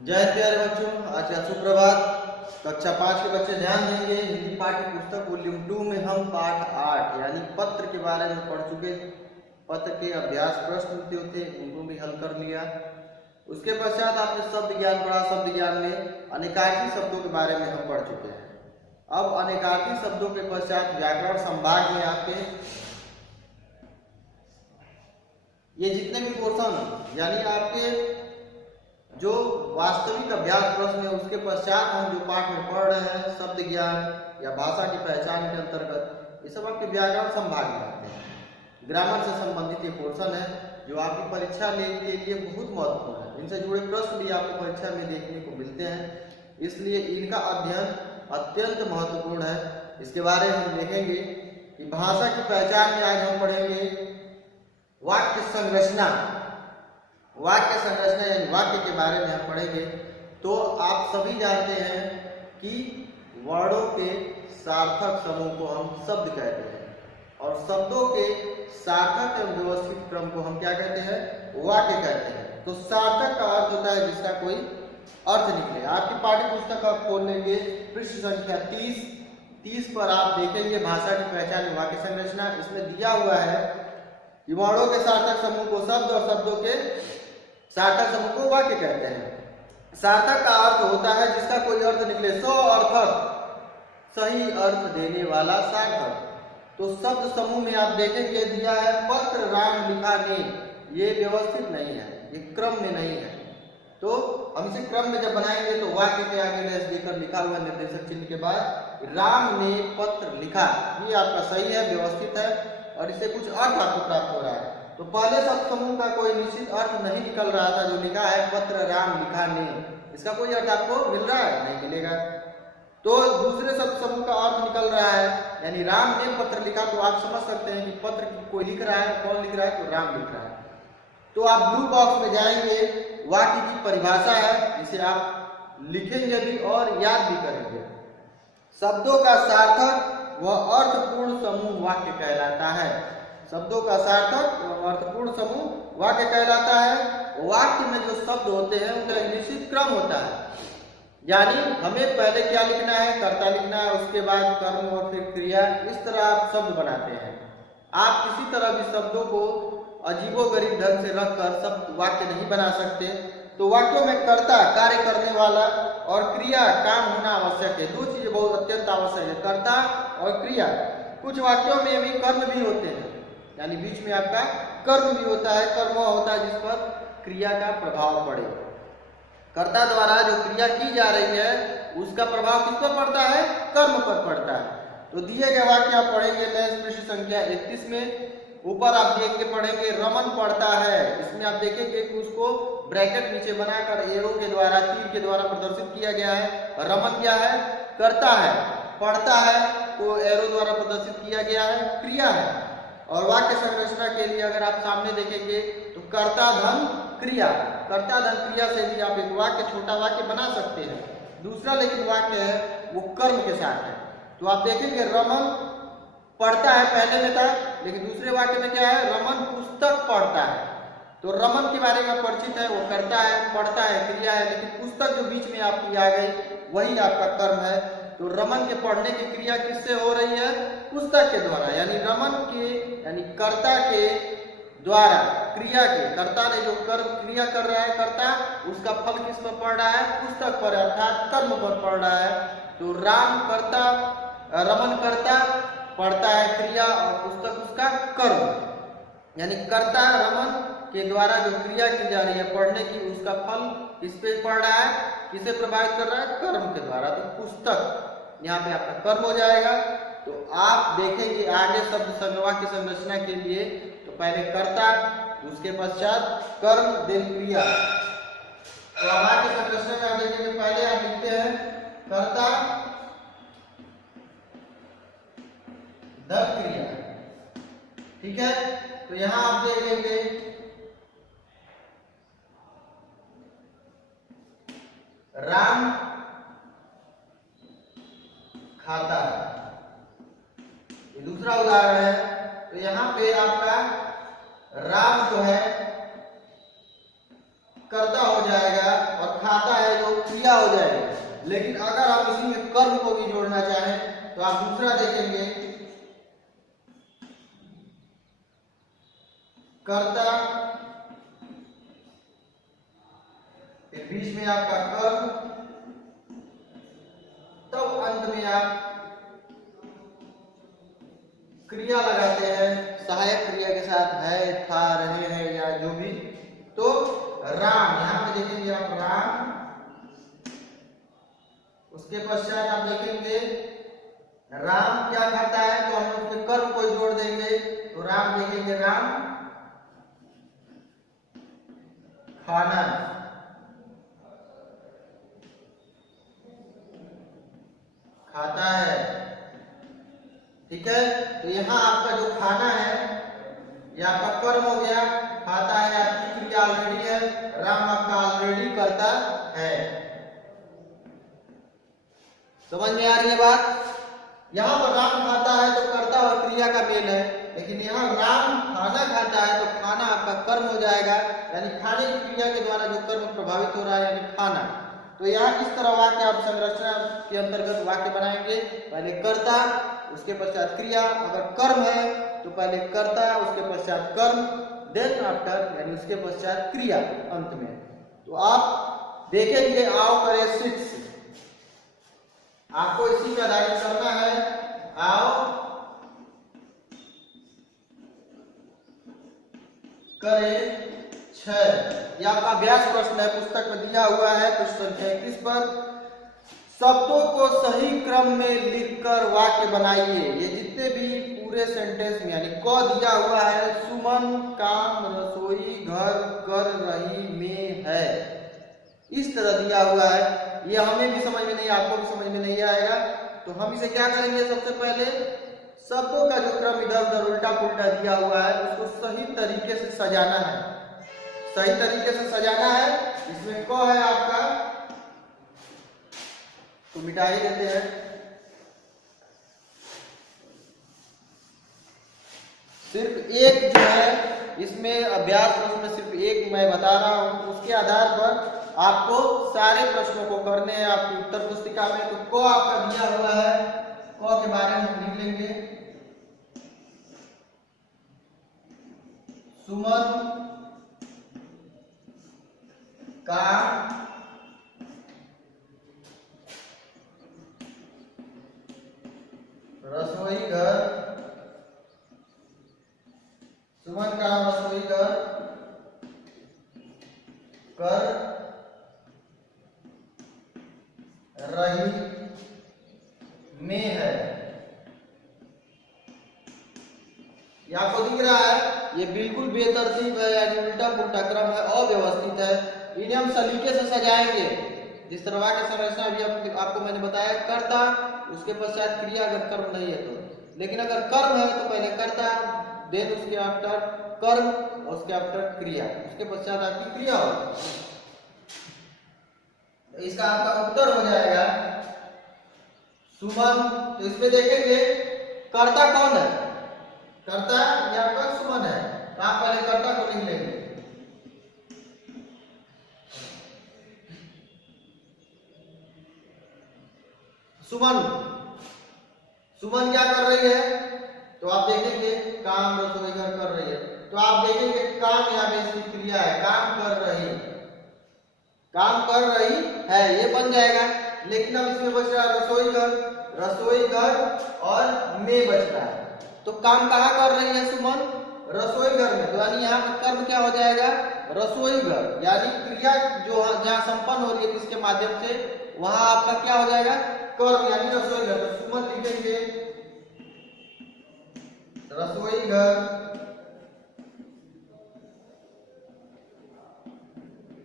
जय प्यारे बच्चों, आज का सुप्रभात। कक्षा 5 के बच्चे ध्यान देंगे। हिंदी पाठ्य पुस्तक वॉल्यूम 2 में हम पाठ 8 यानी पत्र के बारे में पढ़ चुके। पत्र के अभ्यास प्रश्न थे उनको भी हल कर लिया। उसके पश्चात आपने शब्द ज्ञान पढ़ा। शब्द ज्ञान में अनेकार्थी शब्दों के बारे में हम पढ़ चुके हैं। अब अनेकार्थी शब्दों के पश्चात व्याकरण संभाग में आपके ये जितने भी पोर्शन यानी आपके जो वास्तविक अभ्यास प्रश्न है उसके पश्चात हम जो पाठ में पढ़ रहे हैं शब्द ज्ञान या भाषा की पहचान के अंतर्गत ये सब आपके व्याकरण संभाग में आते हैं। ग्रामर से संबंधित ये पोर्शन है जो आपकी परीक्षा लेने के लिए बहुत महत्वपूर्ण है। इनसे जुड़े प्रश्न भी आपको परीक्षा में देखने को मिलते हैं, इसलिए इनका अध्ययन अत्यंत महत्वपूर्ण है। इसके बारे में हम देखेंगे कि भाषा की पहचान में आज हम पढ़ेंगे वाक्य संरचना। वाक्य संरचना यानी वाक्य के बारे में हम पढ़ेंगे। तो आप सभी जानते हैं कि वर्णों के सार्थक समूह को हम शब्द कहते हैं और शब्दों के सार्थक एवं व्यवस्थित क्रम को हम क्या कहते हैं? वाक्य कहते हैं। तो सार्थक का अर्थ होता है जिसका कोई अर्थ निकले। आपकी पाठ्य पुस्तक आप खोल लेंगे पृष्ठ संख्या 30 पर आप देखेंगे भाषा की पहचान में वाक्य संरचना। इसमें दिया हुआ है कि वर्णों के सार्थक समूह को शब्द और शब्दों के सार्थक समूह को वाक्य कहते हैं। सार्थक का अर्थ होता है जिसका कोई अर्थ निकले। सो अर्थक, सही अर्थ देने वाला सार्थक। तो शब्द समूह में आप देखेंगे दिया है पत्र राम लिखा ने। ये व्यवस्थित नहीं है, ये क्रम में नहीं है। तो हम इसे क्रम में जब बनाएंगे तो वाक्य के आगे लेस देकर लिखा हुआ निर्देशक चिन्ह के बाद राम ने पत्र लिखा, ये आपका सही है, व्यवस्थित है और इससे कुछ अर्थ आपको प्राप्त हो रहा है। तो पहले शब्द समूह का कोई निश्चित अर्थ नहीं निकल रहा था जो लिखा है पत्र राम लिखा ने, इसका कोई अर्थ आपको मिल रहा है? नहीं मिलेगा। तो दूसरे शब्द समूह का अर्थ निकल रहा है यानी राम ने पत्र लिखा, तो आप समझ सकते हैं कि पत्र कोई लिख रहा है, कौन लिख रहा है? तो राम लिख रहा है। तो आप ब्लू बॉक्स में जाएंगे, वाक्य की परिभाषा है, इसे आप लिखेंगे भी और याद भी करेंगे। शब्दों का सार्थक व अर्थपूर्ण समूह वाक्य कहलाता है। शब्दों का सार्थक व अर्थपूर्ण समूह वाक्य कहलाता है। वाक्य में जो शब्द होते हैं उनका एक निश्चित क्रम होता है, यानी हमें पहले क्या लिखना है? कर्ता लिखना है, उसके बाद कर्म और फिर क्रिया। इस तरह आप शब्द बनाते हैं। आप किसी तरह भी शब्दों को अजीबोगरीब ढंग से रखकर शब्द वाक्य नहीं बना सकते। तो वाक्यों में कर्ता कार्य करने वाला और क्रिया काम होना आवश्यक है। दो चीजें बहुत अत्यंत आवश्यक है, कर्ता और क्रिया। कुछ वाक्यों में भी कर्म भी होते हैं, यानी बीच में आपका कर्म भी होता है, कर्म होता है जिस पर क्रिया का प्रभाव पड़े। कर्ता द्वारा जो क्रिया की जा रही है उसका प्रभाव किस पर पड़ता है? कर्म पर पड़ता है। तो दिए गए वाक्य आप पढ़ेंगे नेक्स्ट पृष्ठ संख्या 31 में। ऊपर आप देख के पढ़ेंगे रमन पढ़ता है। इसमें आप देखेंगे कि उसको ब्रैकेट नीचे बनाकर एरो के द्वारा तीर के द्वारा प्रदर्शित किया गया है। रमन क्या है? करता है। पढ़ता है तो एरो द्वारा प्रदर्शित किया गया है, क्रिया है। और वाक्य संरचना के लिए अगर आप सामने देखेंगे तो कर्ता धन क्रिया, कर्ता धन क्रिया से भी आप एक वाक्य छोटा वाक्य बना सकते हैं। दूसरा लेकिन वाक्य है वो कर्म के साथ है। तो आप देखेंगे रमन पढ़ता है पहले में था, लेकिन दूसरे वाक्य में क्या है? रमन पुस्तक पढ़ता है। तो रमन के बारे में परिचित है, वो करता है, पढ़ता है, क्रिया है, लेकिन पुस्तक जो बीच में आपकी आ गई वही आपका कर्म है। तो रमन के पढ़ने की क्रिया किससे हो रही है? पुस्तक के द्वारा, यानी रमन के यानी कर्ता के द्वारा क्रिया के, कर्ता ने जो कर्म क्रिया कर रहा है कर्ता, उसका फल किस पर पड़ रहा है? पुस्तक पर अर्थात कर्म पर पड़ रहा है। तो राम कर्ता, रमन कर्ता, पढ़ता है क्रिया और पुस्तक उसका कर्म, यानी कर्ता रमन के द्वारा जो क्रिया की जा रही है पढ़ने की, उसका फल किस पे पड़ रहा है? किसे प्रभावित कर रहा है? कर्म के द्वारा। तो पुस्तक यहाँ पे आपका कर्म हो जाएगा। तो आप देखेंगे आगे शब्द वाक्य संरचना के लिए तो पहले कर्ता, उसके पश्चात कर्म, देन क्रिया। तो वाक्य संरचना में आप देखेंगे पहले आप लिखते हैं कर्ता धन क्रिया, ठीक है। तो यहां आप देखेंगे राम खाता है, ये दूसरा उदाहरण है। तो यहां पे आपका राम जो है कर्ता हो जाएगा और खाता है क्रिया हो जाएगी। लेकिन अगर हम इसी में कर्म को भी जोड़ना चाहें तो आप दूसरा देखेंगे, कर्ता, फिर बीच में आपका कर्म, तब अंत में आप क्रिया लगाते हैं सहायक क्रिया के साथ, है, था, रहे हैं या जो भी। तो राम, यहां पे देखेंगे आप राम, उसके पश्चात आप देखेंगे राम क्या खाता है, तो हम उसके कर्म को जोड़ देंगे, तो राम देखेंगे राम खाना, खाता है, ठीक है। तो यहाँ आपका जो खाना है ये आपका कर्म हो गया, खाता है आपकी क्रिया ऑलरेडी है, राम आपका ऑलरेडी करता है। समझ में आ रही है बात? यहाँ पर राम खाता है तो कर्ता और क्रिया का मेल है, लेकिन यहाँ राम खाना खाता है तो खाना आपका कर्म हो जाएगा, यानी खाने की क्रिया के द्वारा जो कर्म प्रभावित हो रहा है यानी खाना। तो यहाँ इस तरह वाक्य आप संरचना के अंतर्गत वाक्य बनाएंगे, पहले कर्ता, उसके पश्चात क्रिया, अगर कर्म है तो पहले कर्ता, उसके पश्चात कर्म, देन आफ्टर यानी उसके पश्चात क्रिया अंत में। तो आप देखेंगे आओ करे 6, आपको इसी पे आधारित करना है। आओ करे 6, यह आपका अभ्यास प्रश्न है, पुस्तक में दिया हुआ है पृष्ठ संख्या 21 पर। शब्दों को सही क्रम में लिखकर वाक्य बनाइए। ये जितने भी पूरे सेंटेंस में यानी क दिया हुआ है, सुमन काम रसोई घर कर रही में है, इस तरह दिया हुआ है। ये हमें भी समझ में नहीं, आपको भी समझ में नहीं आएगा। तो हम इसे क्या करेंगे, सबसे पहले शब्दों का जो क्रम इधर उधर उल्टा पुल्टा दिया हुआ है उसको सही तरीके से सजाना है, सही तरीके से सजाना है। इसमें क है आपका तो मिटा ही देते हैं, सिर्फ एक जो है इसमें अभ्यास प्रश्न में सिर्फ एक मैं बता रहा हूं, उसके आधार पर आपको सारे प्रश्नों को करने हैं आपकी उत्तर पुस्तिका में। तो क आपका दिया हुआ है, क के बारे में हम लिख लेंगे, सुमन काम रसोई घर, सुमन काम रसोई घर कर रही में है। ये आपको दिख रहा है, ये बिल्कुल बेतरतीब है, यानी उल्टा पुल्टा क्रम है, अव्यवस्थित है। इन्हें हम सलीके से सजाएंगे, जिस तरह वाक्य संरचना अभी आपको मैंने बताया, कर्ता, उसके पश्चात क्रिया अगर कर्म नहीं है तो, लेकिन अगर कर्म है तो पहले कर्ता, देन उसके आफ्टर कर्म और उसके आफ्टर क्रिया, उसके पश्चात आपकी क्रिया होगी। तो इसका आपका उत्तर हो जाएगा सुमन। तो इसमें देखेंगे कर्ता कौन है, कर्ता या आपका सुमन है, तो आप पहले कर्ता को लिख लेंगे। सुमन, सुमन क्या कर रही है, तो आप देखेंगे काम रसोई घर कर रही है, तो आप देखेंगे काम यहाँ पे इसकी क्रिया है, काम कर रही, काम कर रही है, ये बन जाएगा। लेकिन अब इसमें बच रहा है रसोई घर, रसोई घर और में बच रहा है, तो काम कहाँ कर रही है सुमन, रसोई घर में। तो यानी यहाँ पर कर्म क्या हो जाएगा, रसोई घर, यानी क्रिया जो जहाँ संपन्न हो रही है किसके माध्यम से, वहां आपका क्या हो जाएगा, कर्म यानी रसोई घर। तो सुमन लिखेंगे रसोई घर,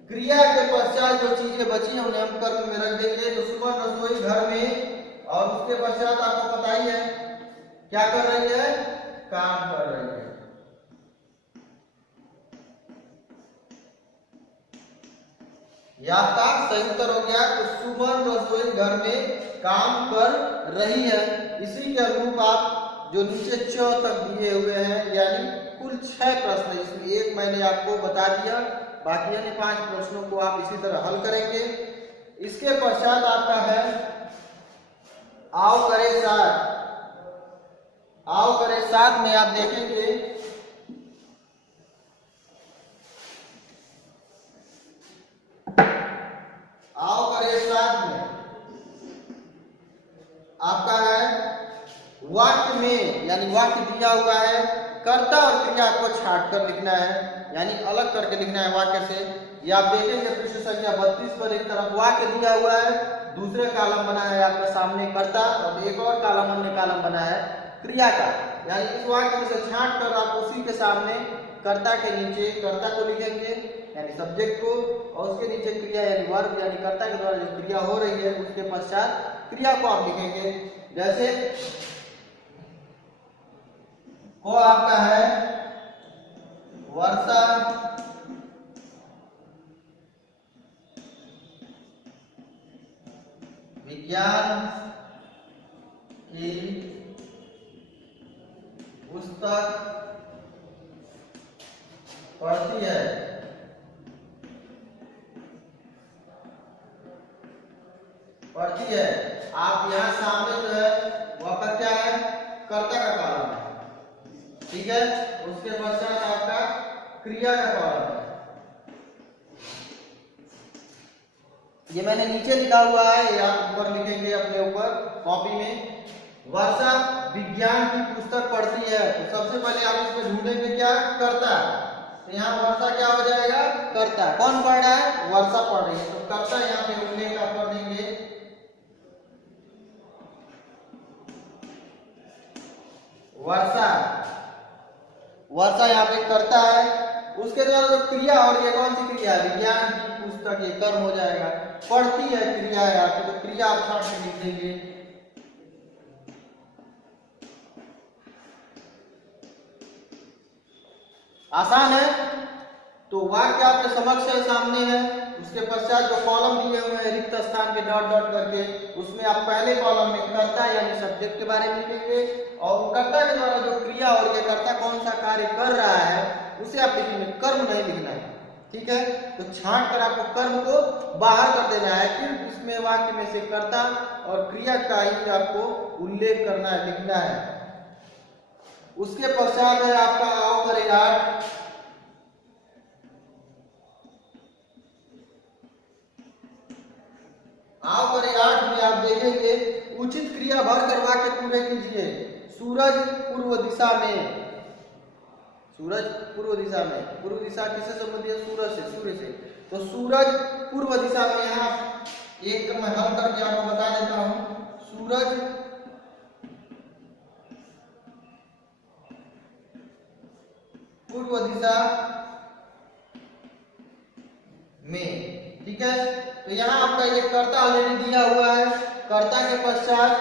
क्रिया के पश्चात जो चीजें बची हैं उन्हें हम कर्म में रख देंगे। तो सुमन रसोई घर में, और उसके पश्चात आपको पता ही है क्या कर रही है, काम कर रही है। यह आपका सही उत्तर हो गया। तो सुमन रसोई घर में काम कर रही है। इसी के अनुरूप आप जो नीचे 6 तक दिए हुए हैं, यानी कुल 6 प्रश्न, इसमें एक मैंने आपको बता दिया, बाकी अन्य 5 प्रश्नों को आप इसी तरह हल करेंगे। इसके पश्चात आपका है आओ करे साथ। आओ करे साथ में आप देखेंगे आओ करे साथ में आपका है वाक्य में, यानी वाक्य दिया हुआ है, कर्ता और क्रिया को छाट कर लिखना है, यानी अलग करके लिखना है वाक्य से। ये आप देखेंगे पृष्ठ संख्या 32 पर एक तरफ वाक्य दिया हुआ है, दूसरे कॉलम बना है आपके सामने कर्ता और एक और कॉलम अन्य कॉलम बना है क्रिया का। यानी इस वाक्य में से छांट कर आप उसी के सामने कर्ता के नीचे कर्ता को लिखेंगे यानी सब्जेक्ट को, और उसके नीचे क्रिया यानी वर्ब यानी कर्ता के द्वारा जो क्रिया हो रही है उसके पश्चात क्रिया को आप लिखेंगे। जैसे को आपका है वर्षा विज्ञान की पुस्तक पढ़ती है। आप यहाँ सामने जो है वो आपका क्या है कर्ता का कॉलम है, ठीक है। उसके पश्चात आपका क्रिया का कॉलम है। ये मैंने नीचे लिखा हुआ है, ये आप ऊपर लिखेंगे अपने ऊपर कॉपी में। वर्षा विज्ञान की पुस्तक पढ़ती है, तो सबसे पहले आप इसमें ढूंढेंगे क्या कर्ता, तो यहाँ वर्षा क्या हो जाएगा कर्ता। कौन पढ़ रहा है वर्षा पढ़ रही है, तो कर्ता यहाँ पे उल्लेख आप कर देंगे वर्षा। वर्षा यहाँ पे करता है, उसके द्वारा जो क्रिया और ये कौन सी क्रिया विज्ञान की पुस्तक, ये कर्म हो जाएगा। पढ़ती है क्रिया है आपको, तो क्रिया आप छाट के लिख देंगे। आसान है, तो वाक्य आपके समक्ष है सामने है। उसके पश्चात जो कॉलम दिए हुए हैं रिक्त स्थान पे डॉट डॉट करके, उसमें आप पहले कॉलम में कर्ता यानी सब्जेक्ट के बारे में लिखेंगे और कर्ता के द्वारा जो क्रिया और ये कर्ता कौन सा कार्य कर रहा है उसे आप लिखेंगे, कर्म नहीं लिखना है, ठीक है। तो छांट कर आपको कर्म को बाहर कर देना है, फिर इसमें वाक्य में से कर्ता और क्रिया का ही आपको उल्लेख करना है, लिखना है। उसके पश्चात है आपका आओ करे आठ। आओ करे आठ में आप देखेंगे उचित क्रिया भर कर वाक्य पूरे कीजिए। सूरज पूर्व दिशा में, सूरज पूर्व दिशा में, पूर्व दिशा किससे संबंधित है सूरज से, सूर्य से। तो सूरज पूर्व दिशा में, यहाँ एक मैं हल करके आपको बता देता हूं। सूरज पूर्व दिशा में, ठीक है। तो यहाँ आपका ये कर्ता ऑलरेडी दिया हुआ है, कर्ता के पश्चात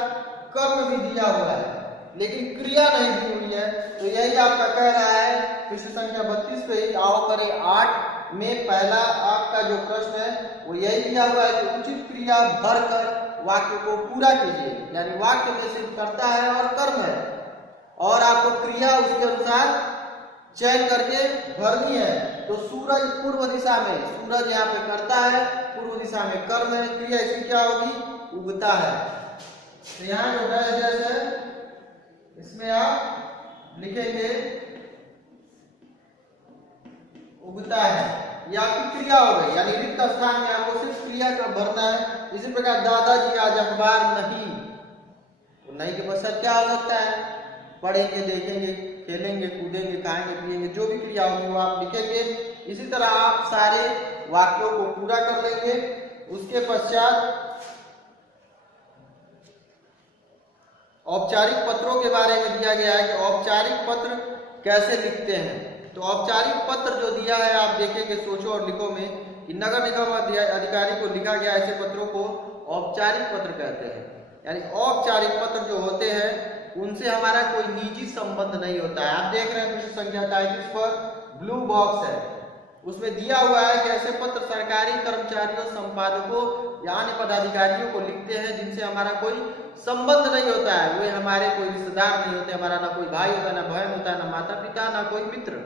कर्म भी दिया हुआ है लेकिन क्रिया नहीं दी हुई है। तो यही आपका कह रहा है पृष्ठ संख्या 32 पे ही आओ करे 8 में पहला आपका जो प्रश्न है वो यही दिया हुआ है कि उचित क्रिया भर कर वाक्य को पूरा कीजिए। यानी वाक्य में सिर्फ कर्ता है और कर्म है और आपको क्रिया उसके अनुसार चयन करके भरनी है। तो सूरज पूर्व दिशा में, सूरज यहाँ पे करता है, पूर्व दिशा में कर्म है, क्रिया इसकी क्या होगी उगता है। तो यहाँ जो डैश है इसमें आप लिखेंगे उगता है, ये आपकी क्रिया हो गई। यानी रिक्त स्थान में आपको सिर्फ क्रिया का भरना है। इसी प्रकार दादाजी आज अखबार नहीं, तो नहीं के पश्चात क्या हो सकता है पढ़ेंगे, देखेंगे, खेलेंगे, कूदेंगे, खाएंगे, पिएंगे, जो भी क्रिया होगी वो आप लिखेंगे। इसी तरह आप सारे वाक्यों को पूरा कर लेंगे। उसके पश्चात औपचारिक पत्रों के बारे में दिया गया है कि औपचारिक पत्र कैसे लिखते हैं। तो औपचारिक पत्र जो दिया है आप देखेंगे सोचो और लिखो में कि नगर निगम अधिकारी को लिखा गया ऐसे पत्रों को औपचारिक पत्र कहते हैं। यानी औपचारिक पत्र जो होते हैं उनसे हमारा कोई निजी संबंध नहीं होता है। आप देख रहे हैं पृष्ठ संख्या 33 पर ब्लू बॉक्स है, उसमें दिया हुआ है कि ऐसे पत्र सरकारी कर्मचारियों, संपादकों या अन्य पदाधिकारियों को लिखते हैं जिनसे हमारा कोई संबंध नहीं होता है, वे हमारे कोई रिश्तेदार नहीं होते, हमारा ना कोई भाई होता है, ना बहन होता है, ना माता पिता, ना कोई मित्र।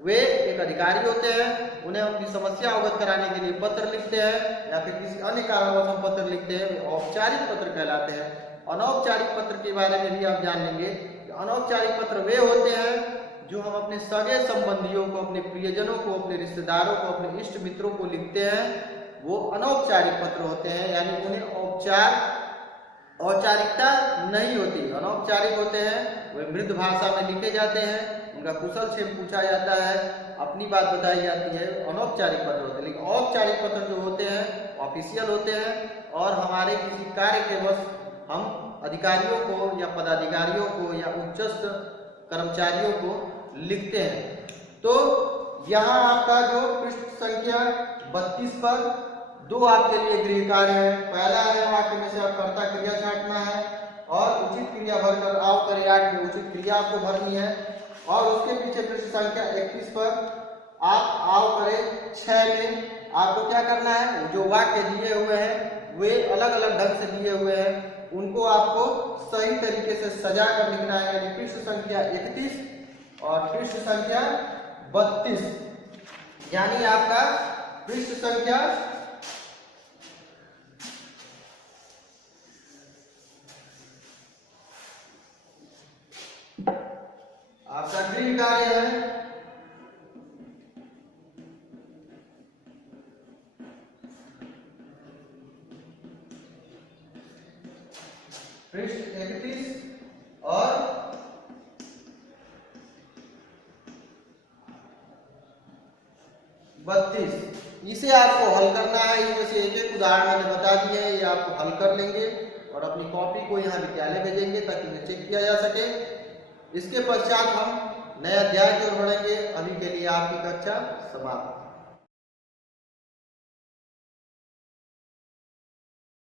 वे एक अधिकारी होते हैं, उन्हें अपनी समस्या अवगत कराने के लिए पत्र लिखते हैं या फिर किसी अन्य कारणवश हम पत्र लिखते हैं, वे औपचारिक पत्र कहलाते हैं। अनौपचारिक पत्र के बारे में भी आप जान लेंगे। अनौपचारिक पत्र वे होते हैं जो हम अपने सगे संबंधियों को, अपने प्रियजनों को, अपने रिश्तेदारों को, अपने इष्ट मित्रों को लिखते हैं, वो अनौपचारिक पत्र होते हैं, यानी उन्हें औपचारिकता नहीं होती, अनौपचारिक होते हैं। वे मृदु भाषा में लिखे जाते हैं, उनका कुशल क्षेम पूछा जाता है, अपनी बात बताई जाती है, अनौपचारिक पत्र होते हैं। लेकिन औपचारिक पत्र जो होते हैं ऑफिशियल होते हैं और हमारे किसी कार्य के वश हम अधिकारियों को या पदाधिकारियों को या उच्चस्थ कर्मचारियों को लिखते हैं। तो यहाँ आपका जो पृष्ठ संख्या 32 पर दो आपके लिए गृह कार्य है। पहला है वाक्य में से आप कर्ता क्रिया छांटना है और उचित क्रिया भरकर आओ करे 8 में उचित क्रिया आपको भरनी है। और उसके पीछे पृष्ठ संख्या 31 पर आप आओ करे 6 में आपको क्या करना है, जो वाक्य दिए हुए हैं वे अलग अलग ढंग से दिए हुए हैं, उनको आपको सही तरीके से सजा कर लिखना है। यानी पृष्ठ संख्या 31 और पृष्ठ संख्या 32, यानी आपका पृष्ठ संख्या आपका गृह कार्य है पृष्ठ 31 और 32। इसे आपको हल करना है। इनमें से एक एक उदाहरण मैंने बता दिए हैं, ये आपको हल कर लेंगे और अपनी कॉपी को यहाँ विद्यालय भेजेंगे ताकि इन्हें चेक किया जा सके। इसके पश्चात हम नए अध्याय की ओर बढ़ेंगे। अभी के लिए आपकी कक्षा समाप्त।